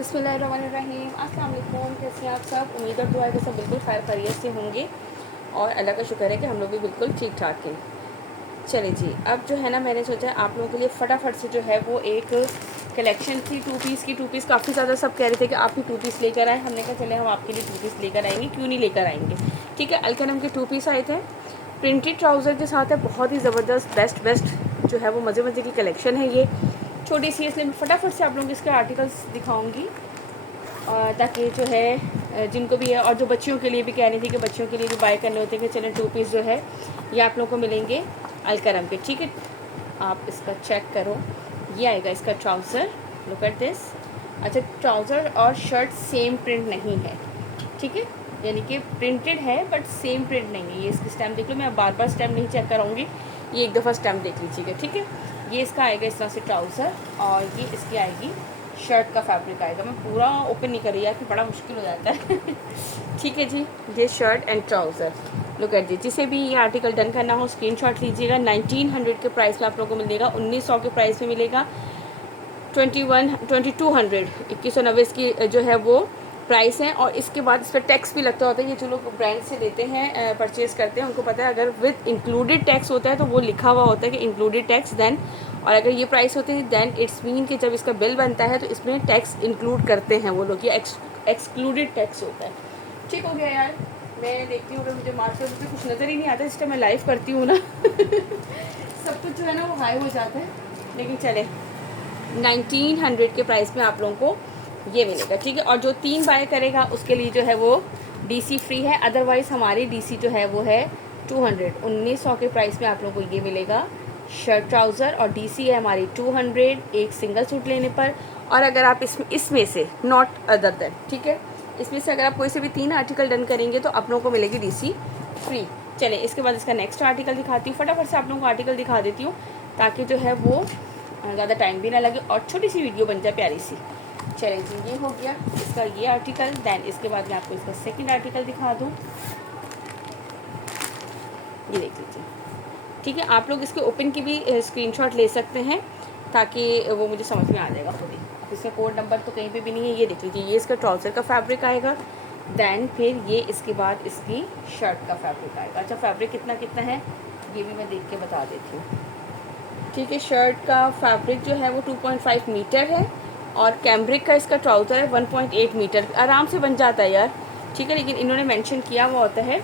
बिस्मिल्लाहिर्रहमानिर्रहीम। अस्सलाम वालेकुम। कैसे हैं आप सब? उम्मीद और दुआ है कि सब बिल्कुल खैर खैरियत से होंगे और अल्लाह का शुक्र है कि हम लोग भी बिल्कुल ठीक ठाक हैं। चलिए जी, अब जो है ना मैंने सोचा आप लोगों के लिए फटाफट से जो है वो एक कलेक्शन थी टू पीस काफ़ी ज़्यादा सब कह रहे थे कि आप ही टू पीस लेकर आए। हमने कहा चले हम आपके लिए टू पीस लेकर आएंगे, क्यों नहीं लेकर आएंगे। ठीक है, अलकनम के टू पीस आए थे प्रिंटेड ट्राउज़र के साथ है। बहुत ही ज़बरदस्त बेस्ट जो है वो मज़े मज़े की कलेक्शन है ये छोटी सी, इसलिए मैं फटाफट से आप लोगों को इसके आर्टिकल्स दिखाऊंगी ताकि जो है जिनको भी है और जो बच्चियों के लिए भी कह रही थी कि बच्चियों के लिए भी बाय करने होते हैं कि चलें टू पीस जो है ये आप लोगों को मिलेंगे अलकरम पे। ठीक है, आप इसका चेक करो, ये आएगा इसका ट्राउज़र, लुक एट दिस। अच्छा, ट्राउज़र और शर्ट सेम प्रिंट नहीं है, ठीक है, यानी कि प्रिंटेड है बट सेम प्रिंट नहीं है। ये इसकी स्टैम्प देख लो, मैं बार बार स्टैम्प नहीं चेक कराऊंगी, ये एक दफ़ा स्टैम्प देख लीजिएगा। ठीक है, ये इसका आएगा इस तरह से ट्राउज़र और ये इसकी आएगी शर्ट का फैब्रिक आएगा। मैं पूरा ओपन नहीं कर रही है कि बड़ा मुश्किल हो जाता है ठीक है जी, ये shirt and trouser, look at जी। जिसे भी ये आर्टिकल डन करना हो स्क्रीनशॉट लीजिएगा। 1900 के प्राइस में आप लोगों को मिलेगा, 1900 के प्राइस में मिलेगा। 2200 2190 इसकी जो है वो प्राइस है। और इसके बाद इस पर टैक्स भी लगता होता है। ये जो लोग ब्रांड से लेते हैं परचेज़ करते हैं उनको पता है, अगर विद इंक्लूडेड टैक्स होता है तो वो लिखा हुआ होता है कि इंक्लूडेड टैक्स देन, और अगर ये प्राइस होती है देन इट्स मीन कि जब इसका बिल बनता है तो इसमें टैक्स इंक्लूड करते हैं वो लोग, ये एक्सक्लूडेड टैक्स होता है। ठीक हो गया यार, मैं देखती हूँ, अगर मुझे मार्केट में कुछ नज़र ही नहीं आता, इस टाइम मैं लाइव करती हूँ ना सब कुछ जो है ना वो हाई हो जाता है, लेकिन चले 1900 के प्राइस में आप लोगों को ये मिलेगा। ठीक है, और जो 3 बाय करेगा उसके लिए जो है वो डीसी फ्री है, अदरवाइज़ हमारी डीसी जो है वो है 200। 1900 के प्राइस में आप लोगों को ये मिलेगा शर्ट ट्राउज़र और डीसी है हमारी 200 एक सिंगल सूट लेने पर। और अगर आप इसमें से नॉट अदर देन, ठीक है, इसमें से अगर आप कोई से भी 3 आर्टिकल डन करेंगे तो आप लोगों को मिलेगी डीसी फ्री। चलें, इसके बाद इसका नेक्स्ट आर्टिकल दिखाती हूँ, फटाफट से आप लोगों को आर्टिकल दिखा देती हूँ ताकि जो है वो ज़्यादा टाइम भी ना लगे और छोटी सी वीडियो बन जाए प्यारी सी। चलें जी, ये हो गया इसका ये आर्टिकल। देन इसके बाद मैं आपको इसका सेकंड आर्टिकल दिखा दूँ, ये देख लीजिए। ठीक है, आप लोग इसके ओपन की भी स्क्रीनशॉट ले सकते हैं ताकि वो मुझे समझ में आ जाएगा खुद ही। इसका कोड नंबर तो कहीं पे भी नहीं है, ये देख लीजिए। ये इसका ट्राउज़र का फैब्रिक आएगा, देन फिर ये इसके बाद इसकी शर्ट का फैब्रिक आएगा। अच्छा, फैब्रिक कितना कितना है ये भी मैं देख के बता देती हूँ। ठीक है, शर्ट का फैब्रिक जो है वो 2.5 मीटर है और कैम्ब्रिक का इसका ट्राउज़र है 1.8 मीटर। आराम से बन जाता है यार, ठीक है, लेकिन इन्होंने मेंशन किया हुआ होता है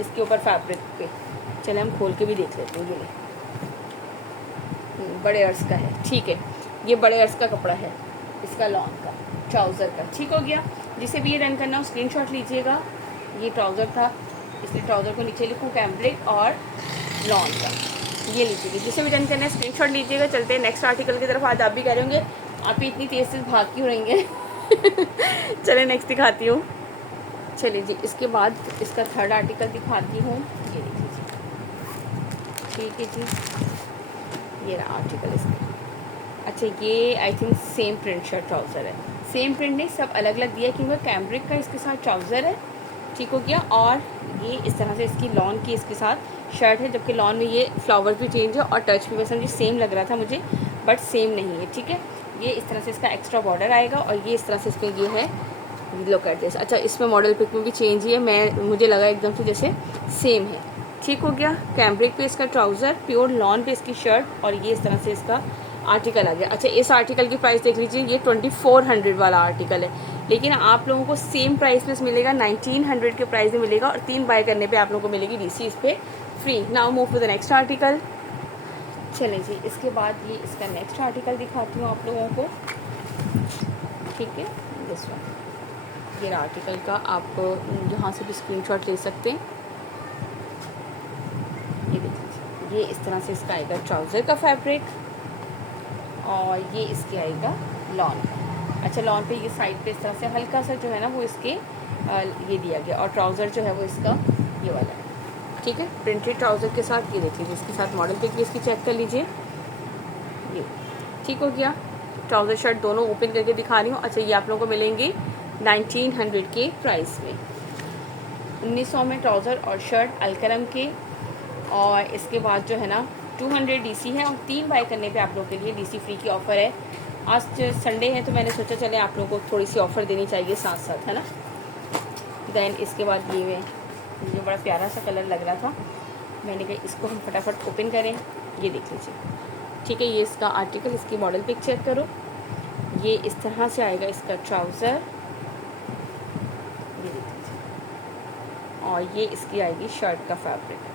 इसके ऊपर फैब्रिक पे। चले हम खोल के भी देख लेते हैं। ये बड़े अर्ज का है, ठीक है, ये बड़े अर्ज का कपड़ा है इसका लॉन का ट्राउज़र का। ठीक हो गया, जिसे भी ये रन करना हो स्क्रीनशॉट लीजिएगा। ये ट्राउज़र था, इसलिए ट्राउज़र को नीचे लिखूँ कैम्ब्रिक और लॉन का, ये लीजिएगा। जिसे भी डन करना है स्क्रीनशॉट लीजिएगा। चलते हैं नेक्स्ट आर्टिकल की तरफ। आज आप भी कह रहे होंगे आप ही इतनी तेज़ से भाग क्यों रही हैं चले नेक्स्ट दिखाती हूँ। चलिए जी, इसके बाद इसका थर्ड आर्टिकल दिखाती हूँ, ये लीजिए। ठीक है जी, ये रहा आर्टिकल इसका। अच्छा, ये I think same print shirt trouser है, सेम प्रिंट नहीं, सब अलग अलग दिया क्योंकि कैम्ब्रिक का इसके साथ ट्राउज़र है। ठीक हो गया, और ये इस तरह से इसकी लॉन की इसके साथ शर्ट है, जबकि लॉन में ये फ्लावर्स भी चेंज है और टच भी वैसे मुझे सेम लग रहा था मुझे, बट सेम नहीं है। ठीक है, ये इस तरह से इसका एक्स्ट्रा बॉर्डर आएगा और ये इस तरह से इसमें ये है, लुक एट दिस। अच्छा, इसमें मॉडल पिक में भी चेंज ही है, मुझे लगा एकदम से जैसे सेम है। ठीक हो गया, कैम्ब्रिक पे इसका ट्राउज़र, प्योर लॉन पे इसकी शर्ट और ये इस तरह से इसका आर्टिकल आ गया। अच्छा, इस आर्टिकल की प्राइस देख लीजिए, ये 2400 वाला आर्टिकल है, लेकिन आप लोगों को सेम प्राइस में मिलेगा, 1900 के प्राइस में मिलेगा और 3 बाय करने पे आप लोगों को मिलेगी डीसी इस पर free. Now move to the next article. चलें जी, इसके बाद ये इसका नेक्स्ट आर्टिकल दिखाती हूँ आप लोगों को। ठीक है, दिस वन, ये आर्टिकल का आप यहाँ से भी स्क्रीनशॉट ले सकते हैं। ये देख लीजिए, ये इस तरह से इसका आएगा ट्राउज़र का फैब्रिक और ये इसके आएगा लॉन का। अच्छा, लॉन पे ये साइड पे इस तरह से हल्का सा जो है ना वो इसके ये दिया गया और ट्राउज़र जो है वो इसका ये वाला है। ठीक है, प्रिंटेड ट्राउज़र के साथ, ये देख लीजिए, इसके साथ मॉडल पिक भी इसकी चेक कर लीजिए। ये ठीक हो गया, ट्राउज़र शर्ट दोनों ओपन करके दिखा रही हूँ। अच्छा, ये आप लोगों को मिलेंगे 1900 के प्राइस में, 1900 में ट्राउज़र और शर्ट अलकरम के। और इसके बाद जो है ना 200 डीसी है और 3 बाय करने पे आप लोगों के लिए डीसी फ्री की ऑफ़र है आज संडे है तो मैंने सोचा चले आप लोगों को थोड़ी सी ऑफ़र देनी चाहिए साथ साथ, है ना। देन इसके बाद ये मुझे बड़ा प्यारा सा कलर लग रहा था, मैंने कहा इसको हम फटाफट ओपन करें। ये देख लीजिए, ठीक है। ये इसका आर्टिकल, इसकी मॉडल पिक चेक करो। ये इस तरह से आएगा इसका ट्राउज़र, ये देख लीजिए, और ये इसकी आएगी शर्ट का फैब्रिक,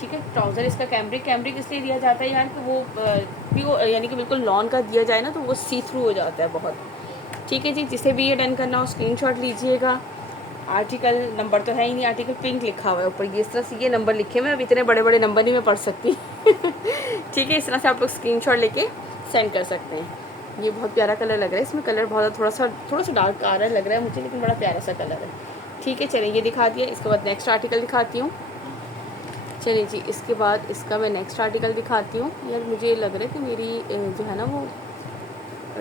ठीक है। ट्राउज़र इसका कैम्ब्रिक इसलिए दिया जाता है यार कि वो प्योर यानी कि बिल्कुल लॉन का दिया जाए ना तो वो सी थ्रू हो जाता है बहुत, ठीक है जी। जिसे भी ये डन करना हो स्क्रीनशॉट लीजिएगा। आर्टिकल नंबर तो है ही नहीं, आर्टिकल पिंक लिखा हुआ है ऊपर, ये इस तरह से ये नंबर लिखे हुए हैं। अब इतने बड़े बड़े नंबर नहीं मैं पढ़ सकती ठीक है, इस तरह से आप लोग स्क्रीनशॉट लेके सेंड कर सकते हैं। ये बहुत प्यारा कलर लग रहा है, इसमें कलर बहुत थोड़ा सा डार्क आ रहा है लग रहा है मुझे, लेकिन बड़ा प्यारा सा कलर है, ठीक है। चलिए ये दिखा दिया, इसके बाद नेक्स्ट आर्टिकल दिखाती हूँ। चलिए जी, इसके बाद इसका मैं नेक्स्ट आर्टिकल दिखाती हूँ। यार मुझे लग रहा है कि मेरी जो है ना वो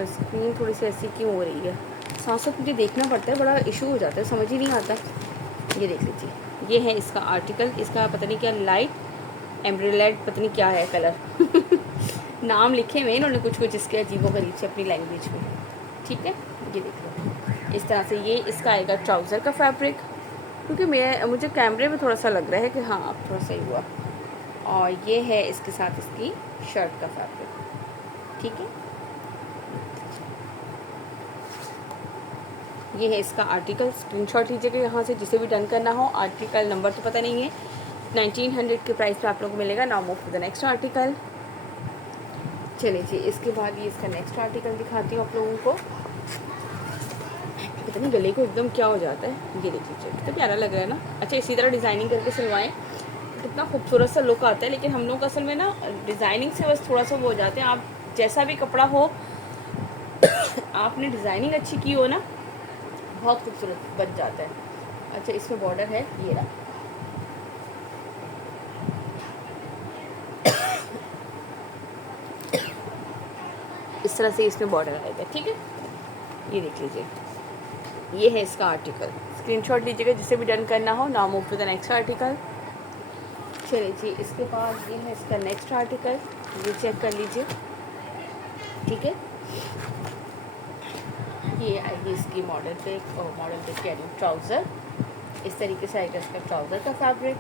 स्क्रीन थोड़ी सी ऐसी क्यों हो रही है, साथ साथ मुझे देखना पड़ता है, बड़ा इशू हो जाता है, समझ ही नहीं आता। ये देख लीजिए, ये है इसका आर्टिकल, इसका पता नहीं क्या लाइट एम्ब्रिलेट पता नहीं क्या है कलर नाम लिखे हुए इन्होंने कुछ इसके अजीबोगरीब से अपनी लैंग्वेज में, ठीक है। ये देख लो इस तरह से, ये इसका आएगा ट्राउज़र का फैब्रिक, क्योंकि मुझे कैमरे में थोड़ा सा लग रहा है कि हाँ अब थोड़ा सही हुआ। और ये है इसके साथ इसकी शर्ट का फैब्रिक, ठीक है। ये है इसका आर्टिकल, स्क्रीनशॉट लीजिएगा यहाँ से, जिसे भी डन करना हो। आर्टिकल नंबर तो पता नहीं है, 1900 के प्राइस पे आप लोगों को मिलेगा। Now move to the next article. चलिए जी, इसके बाद ये इसका नेक्स्ट आर्टिकल दिखाती हूँ आप लोगों को। पता नहीं गले को एकदम क्या हो जाता है, ये देख लीजिए कितना प्यारा लग रहा है ना। अच्छा, इसी तरह डिज़ाइनिंग करके सिलवाएं, कितना खूबसूरत सा लुक आता है। लेकिन हम लोग असल में ना डिज़ाइनिंग से बस थोड़ा सा वो हो जाते हैं। आप जैसा भी कपड़ा हो आपने डिज़ाइनिंग अच्छी की हो ना, बहुत खूबसूरत बन जाता है। अच्छा, इसमें बॉर्डर है ये रहा, इस तरह से इसमें बॉर्डर आएगा, ठीक है। ये देख लीजिए, ये है इसका आर्टिकल, स्क्रीनशॉट लीजिएगा जिसे भी डन करना हो। Now move to the next article. चलिए जी, इसके बाद ये है इसका नेक्स्ट आर्टिकल, ये चेक कर लीजिए, ठीक है। ये आएगी इसकी मॉडल पे कह रही हूँ ट्राउज़र, इस तरीके से आएगा इसका ट्राउज़र का फैब्रिक,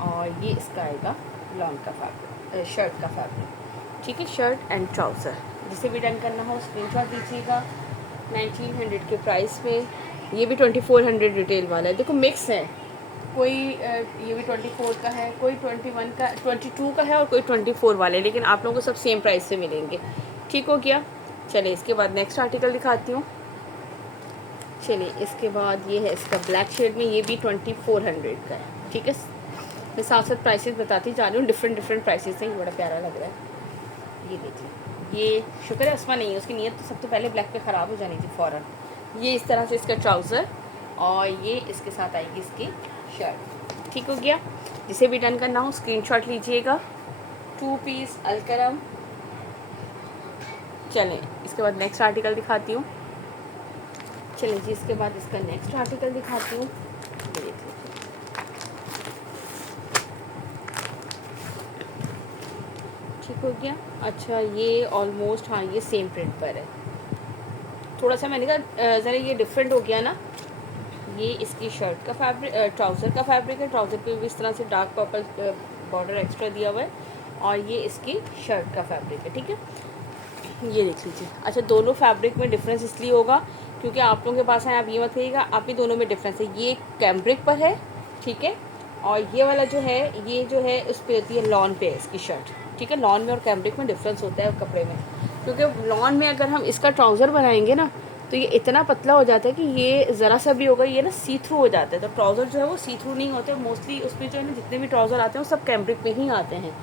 और ये इसका आएगा लॉन का फैब्रिक, शर्ट का फैब्रिक, ठीक है। शर्ट एंड ट्राउज़र, जिसे भी डन करना हो स्क्रीनशॉट दीजिएगा। 1900 के प्राइस में, ये भी 2400 रिटेल वाला है। देखो मिक्स है, कोई ये भी 24 का है, कोई 21 का, 22 का है, और कोई 24 वाले, लेकिन आप लोगों को सब सेम प्राइस से मिलेंगे, ठीक हो गया। चलिए इसके बाद नेक्स्ट आर्टिकल दिखाती हूँ। चलिए इसके बाद ये है इसका ब्लैक शेड में, ये भी 2400 का है, ठीक है। मैं साथ साथ प्राइसेस बताती जा रही हूँ, डिफरेंट प्राइसेस हैं। ये बड़ा प्यारा लग रहा है, ये देखिए। ये शुक्र है असमा नहीं है, उसकी नीयत तो सबसे पहले ब्लैक पे ख़राब हो जानी थी फ़ौरन। ये इस तरह से इसका ट्राउज़र, और ये इसके साथ आएगी इसकी शर्ट, ठीक हो गया। जिसे भी डन करना हो स्क्रीनशॉट लीजिएगा। 2 पीस अलकरम। चलें इसके बाद नेक्स्ट आर्टिकल दिखाती हूँ। चलें जी, इसके बाद इसका नेक्स्ट आर्टिकल दिखाती हूँ। ये देख लीजिए, ठीक हो गया। अच्छा, ये ऑलमोस्ट हाँ ये सेम प्रिंट पर है, थोड़ा सा मैंने कहा ज़रा ये डिफरेंट हो गया ना। ये इसकी शर्ट का फैब्रिक, ट्राउज़र का फैब्रिक है। ट्राउज़र पे भी इस तरह से डार्क पर्पल बॉर्डर एक्स्ट्रा दिया हुआ है, और ये इसकी शर्ट का फैब्रिक है, ठीक है। ये देख लीजिए। अच्छा, दोनों फैब्रिक में डिफरेंस इसलिए होगा क्योंकि आप लोगों के पास है, आप ये मत कहिएगा आप ही दोनों में डिफरेंस है। ये कैम्ब्रिक पर है, ठीक है, और ये वाला जो है ये जो है उस पर होती है लॉन पे है इसकी शर्ट, ठीक है। लॉन में और कैम्ब्रिक में डिफरेंस होता है कपड़े में, क्योंकि लॉन में अगर हम इसका ट्राउज़र बनाएंगे ना तो ये इतना पतला हो जाता है कि ये ज़रा सा भी होगा ये ना सी थ्रू हो जाता है। तो ट्राउज़र जो है वो सी थ्रू नहीं होते, मोस्टली उसमें जो है ना जितने भी ट्राउज़र आते हैं वो सब कैम्ब्रिक में ही आते हैं,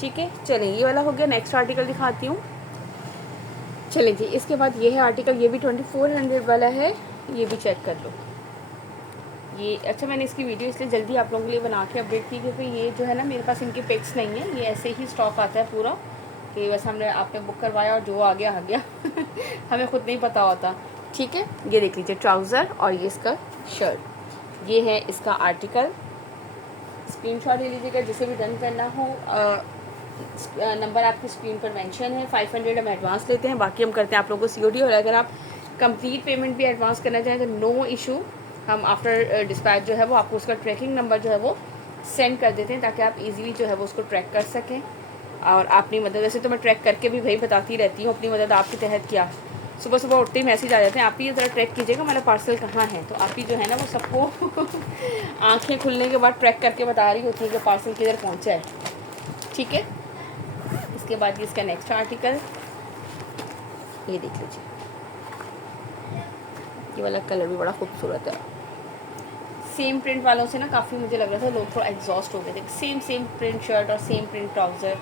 ठीक है। चलिए ये वाला हो गया। नेक्स्ट आर्टिकल दिखाती हूँ। चलिए जी, इसके बाद ये है आर्टिकल, ये भी 2400 वाला है, ये भी चेक कर लो। ये अच्छा, मैंने इसकी वीडियो इसलिए जल्दी आप लोगों के लिए बना के अपडेट की क्योंकि ये जो है ना मेरे पास इनके पिक्स नहीं है, ये ऐसे ही स्टॉक आता है पूरा कि बस हमने आपने बुक करवाया और जो आ गया हमें खुद नहीं पता होता, ठीक है। ये देख लीजिए ट्राउज़र, और ये इसका शर्ट, ये है इसका आर्टिकल। स्क्रीनशॉट ले लीजिएगा जिसे भी डन करना हो। नंबर आपकी स्क्रीन पर मेंशन है। 500 हम एडवांस लेते हैं, बाकी हम करते हैं आप लोगों को COD। और अगर आप कंप्लीट पेमेंट भी एडवांस करना चाहें तो नो इशू, हम आफ्टर डिस्पैच जो है वो आपको उसका ट्रैकिंग नंबर जो है वो सेंड कर देते हैं, ताकि आप इजीली जो है वो उसको ट्रैक कर सकें। और अपनी मदद, वैसे तो मैं ट्रैक करके भी भाई बताती रहती हूँ, अपनी मदद आपके तहत क्या, सुबह सुबह उठते ही मैसेज आ जाते हैं, आप ही ज़रा ट्रैक कीजिएगा हमारा पार्सल कहाँ है। तो आप ही जो है ना वो सबको आंखें खुलने के बाद ट्रैक करके बता रही होती है कि पार्सल किधर पहुँचा है। ठीक है, इसके बाद ये इसका नेक्स्ट आर्टिकल, ये देख लीजिए, ये वाला कलर भी बड़ा खूबसूरत है। सेम प्रिंट वालों से ना काफ़ी मुझे लग रहा था लोग थोड़ा एग्जॉस्ट हो गए थे, सेम प्रिंट शर्ट और सेम प्रिंट ट्राउज़र।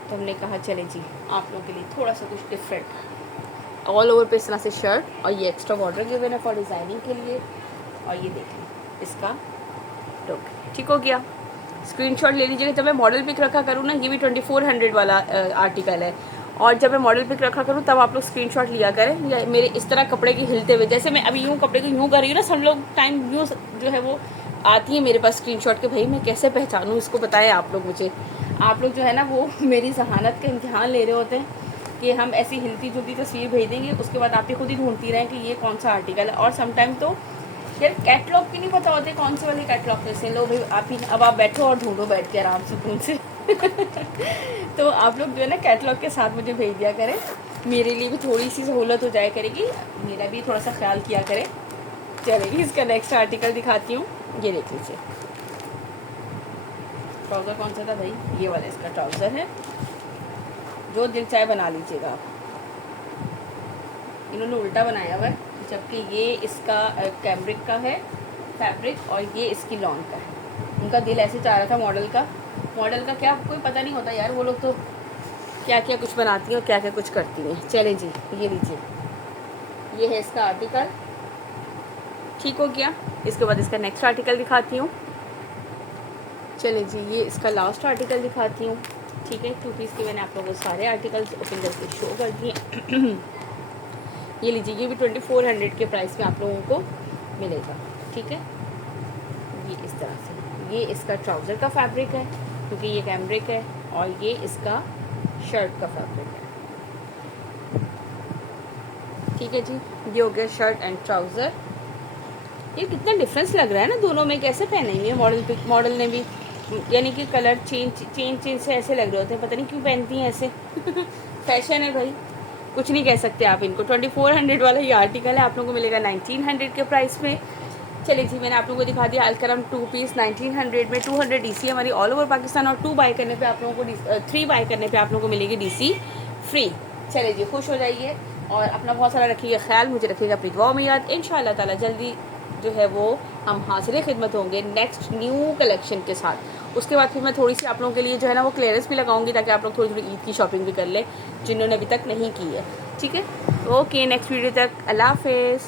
तो हमने कहा चले जी आप लोगों के लिए थोड़ा सा कुछ डिफरेंट, ऑल ओवर पे इस तरह से शर्ट, और ये एक्स्ट्रा बॉर्डर गिवन है फॉर डिज़ाइनिंग के लिए। और ये देखें इसका लुक, ठीक हो गया। स्क्रीनशॉट ले लीजिएगा। जब मैं मॉडल पिक रखा करूँ ना, ये भी 2400 वाला आर्टिकल है, और जब मैं मॉडल पिक रखा करूँ तब आप लोग स्क्रीनशॉट लिया करें। या मेरे इस तरह कपड़े की हिलते हुए, जैसे मैं अभी यूँ कपड़े को यूँ कर रही हूँ ना, सब लोग टाइम यूँ जो है वो आती है मेरे पास स्क्रीनशॉट के, भाई मैं कैसे पहचानूँ इसको, बताएं आप लोग मुझे। आप लोग जो है ना वो मेरी जहानत का इम्तिहान ले रहे होते हैं कि हम ऐसी हिलती जुलती तस्वीर भेज देंगे, उसके बाद आप ही खुद ही ढूंढती रहें कि ये कौन सा आर्टिकल है। और समटाइम तो यार कैटलॉग भी नहीं पता होते कौन से वाले कैटलॉग कैसे, लो भाई आप ही, अब आप बैठो और ढूंढो बैठ के आराम सुकून से। तो आप लोग जो है ना कैटलॉग के साथ मुझे भेज दिया करें, मेरे लिए भी थोड़ी सी सहूलत हो जाया करेगी, मेरा भी थोड़ा सा ख्याल किया करें। चलेगी, इसका नेक्स्ट आर्टिकल दिखाती हूँ, ये देख लीजिए। ट्राउज़र कौन सा था भाई, ये वाला इसका ट्राउज़र है, जो दिल चाहे बना लीजिएगा आप। इन्होंने उल्टा बनाया हुआ है, जबकि ये इसका कैम्ब्रिक का है फैब्रिक, और ये इसकी लॉन का है। उनका दिल ऐसे चाह रहा था मॉडल का क्या कोई पता नहीं होता यार, वो लोग तो क्या क्या कुछ बनाती हैं और क्या क्या कुछ करती हैं। चले जी, ये लीजिए, ये है इसका आर्टिकल, ठीक हो गया। इसके बाद इसका नेक्स्ट आर्टिकल दिखाती हूँ। चले जी, ये इसका लास्ट आर्टिकल दिखाती हूँ। ठीक है, 2 पीस के मैंने आप लोगों को सारे आर्टिकल्स ओपन करके शो कर दिए। ये लीजिए, ये भी 2400 के प्राइस में आप लोगों को मिलेगा। ठीक है, ये इस तरह से, ये इसका ट्राउज़र का फैब्रिक है क्योंकि ये कैम्ब्रिक है, और ये इसका शर्ट का फैब्रिक है। ठीक है जी, ये हो गया शर्ट एंड ट्राउज़र। ये कितना डिफरेंस लग रहा है ना दोनों में, कैसे पहनेंगे मॉडल ने भी, यानी कि कलर चेंज से ऐसे लग रहे होते हैं, पता नहीं क्यों पहनती हैं ऐसे। फैशन है भाई, कुछ नहीं कह सकते आप इनको। 2400 वाला ये आर्टिकल है, आप लोगों को मिलेगा 1900 के प्राइस में। चलिए जी, मैंने आप लोगों को दिखा दिया अलकरम 2 पीस 1900 में। 200 DC हमारी ऑल ओवर पाकिस्तान, और 2 बाय करने पे आप लोगों को 3 बाय करने पे आप लोगों को मिलेगी DC फ्री। चलिए जी, खुश हो जाइए और अपना बहुत सारा रखिएगा ख्याल, मुझे रखिएगा अपनी दुआओं में याद। इंशाअल्लाह ताला जल्दी जो है वो हम हाजिर खिदमत होंगे नेक्स्ट न्यू कलेक्शन के साथ। उसके बाद फिर मैं थोड़ी सी आप लोगों के लिए जो है ना वो क्लियरेंस भी लगाऊंगी, ताकि आप लोग थोड़ी थोड़ी ईद की शॉपिंग भी कर लें जिन्होंने अभी तक नहीं की है। ठीक है, ओके, नेक्स्ट वीडियो तक अल्लाह हाफिज़।